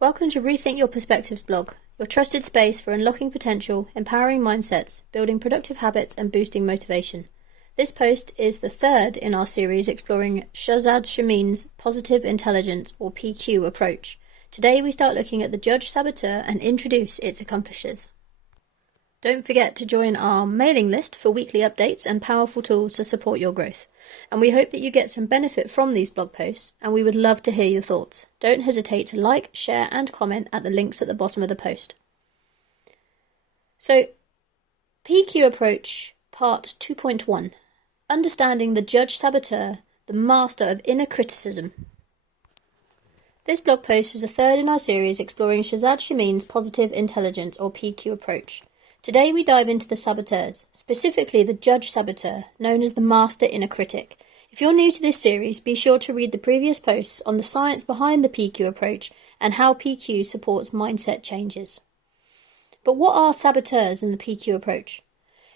Welcome to Rethink Your Perspectives blog, your trusted space for unlocking potential, empowering mindsets, building productive habits and boosting motivation. This post is the third in our series exploring Chamine's positive intelligence or PQ approach. Today we start looking at the Judge Saboteur and introduce its accomplishers. Don't forget to join our mailing list for weekly updates and powerful tools to support your growth. And we hope that you get some benefit from these blog posts, and we would love to hear your thoughts. Don't hesitate to like, share and comment at the links at the bottom of the post. So, PQ Approach Part 2.1. Understanding the Judge Saboteur, the Master of Inner Criticism. This blog post is the third in our series exploring Chamine's positive intelligence or PQ approach. Today we dive into the saboteurs, specifically the Judge Saboteur, known as the Master Inner Critic. If you're new to this series, be sure to read the previous posts on the science behind the PQ approach and how PQ supports mindset changes. But what are saboteurs in the PQ approach?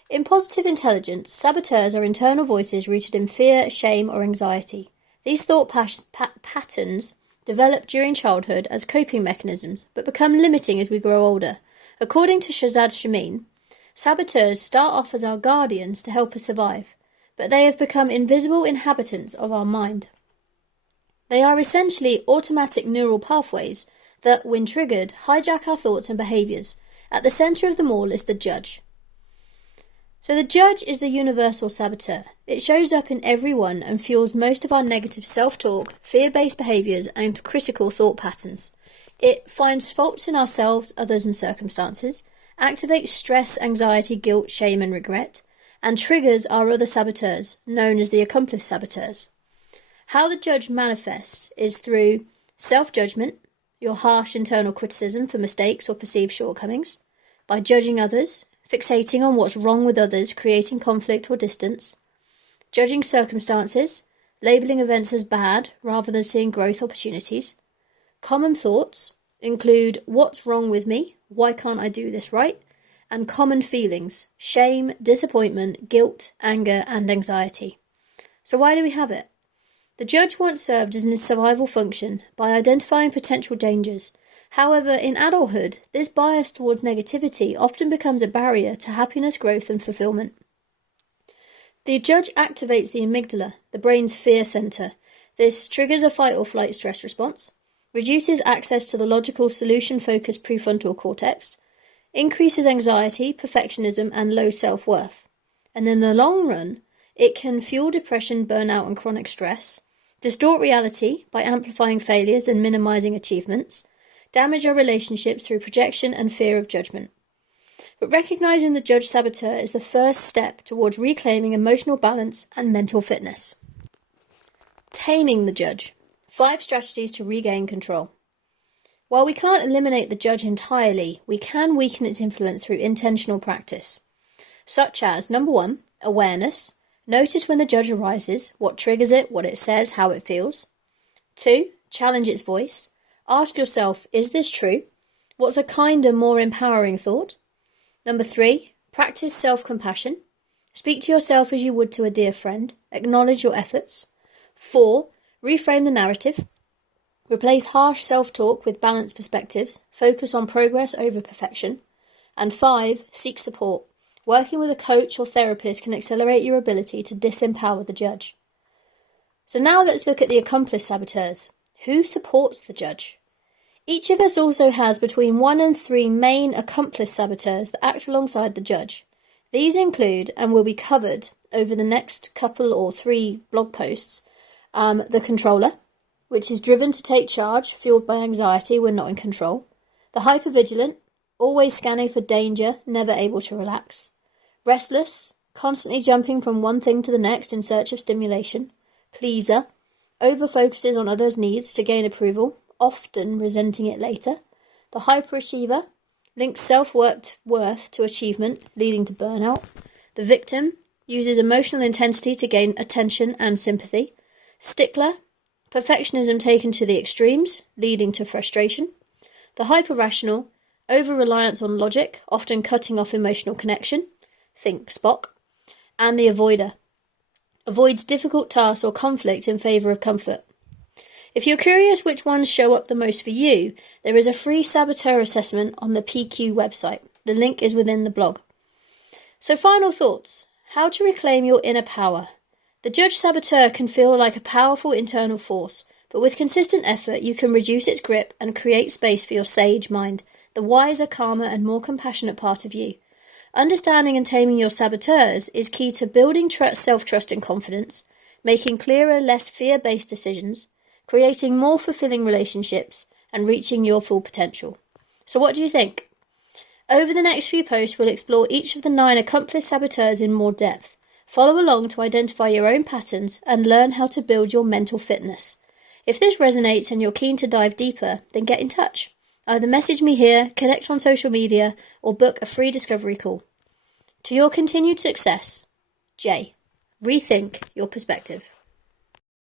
In positive intelligence, saboteurs are internal voices rooted in fear, shame or anxiety. These thought patterns develop during childhood as coping mechanisms, but become limiting as we grow older. According to Chamine, saboteurs start off as our guardians to help us survive, but they have become invisible inhabitants of our mind. They are essentially automatic neural pathways that, when triggered, hijack our thoughts and behaviours. At the centre of them all is the judge. So the judge is the universal saboteur. It shows up in everyone and fuels most of our negative self-talk, fear-based behaviours and critical thought patterns. It finds faults in ourselves, others and circumstances, activates stress, anxiety, guilt, shame and regret, and triggers our other saboteurs, known as the accomplice saboteurs. How the judge manifests is through self-judgment, your harsh internal criticism for mistakes or perceived shortcomings, by judging others, fixating on what's wrong with others, creating conflict or distance, judging circumstances, labelling events as bad rather than seeing growth opportunities. Common thoughts include what's wrong with me, why can't I do this right, and common feelings, shame, disappointment, guilt, anger and anxiety. So why do we have it? The judge once served as a survival function by identifying potential dangers. However, in adulthood, this bias towards negativity often becomes a barrier to happiness, growth and fulfillment. The judge activates the amygdala, the brain's fear centre. This triggers a fight or flight stress response, reduces access to the logical, solution-focused prefrontal cortex, increases anxiety, perfectionism and low self-worth. And in the long run, it can fuel depression, burnout and chronic stress, distort reality by amplifying failures and minimising achievements, damage our relationships through projection and fear of judgment. But recognising the Judge Saboteur is the first step towards reclaiming emotional balance and mental fitness. Taming the judge. 5 strategies to regain control. While we can't eliminate the judge entirely, we can weaken its influence through intentional practice, such as, number 1, awareness. Notice when the judge arises, what triggers it, what it says, how it feels. 2, challenge its voice. Ask yourself, is this true? What's a kinder, more empowering thought? Number 3, practice self-compassion. Speak to yourself as you would to a dear friend. Acknowledge your efforts. 4, reframe the narrative. Replace harsh self-talk with balanced perspectives. Focus on progress over perfection. And 5, seek support. Working with a coach or therapist can accelerate your ability to disempower the judge. So now let's look at the accomplice saboteurs. Who supports the judge? Each of us also has between 1 and 3 main accomplice saboteurs that act alongside the judge. These include, and will be covered over the next couple or 3 blog posts, the controller, which is driven to take charge, fueled by anxiety when not in control. The hypervigilant, always scanning for danger, never able to relax. Restless, constantly jumping from one thing to the next in search of stimulation. Pleaser, over-focuses on others' needs to gain approval, often resenting it later. The hyperachiever, links self-worth to achievement, leading to burnout. The victim, uses emotional intensity to gain attention and sympathy. Stickler, perfectionism taken to the extremes, leading to frustration. The hyper-rational, over-reliance on logic, often cutting off emotional connection. Think Spock. And the avoider, avoids difficult tasks or conflict in favour of comfort. If you're curious which ones show up the most for you, there is a free saboteur assessment on the PQ website. The link is within the blog. So final thoughts. How to reclaim your inner power. The Judge Saboteur can feel like a powerful internal force, but with consistent effort you can reduce its grip and create space for your sage mind, the wiser, calmer and more compassionate part of you. Understanding and taming your saboteurs is key to building self-trust and confidence, making clearer, less fear-based decisions, creating more fulfilling relationships, and reaching your full potential. So what do you think? Over the next few posts, we'll explore each of the 9 accomplice saboteurs in more depth. Follow along to identify your own patterns and learn how to build your mental fitness. If this resonates and you're keen to dive deeper, then get in touch. Either message me here, connect on social media, or book a free discovery call. To your continued success, Jaiye. Rethink your perspective.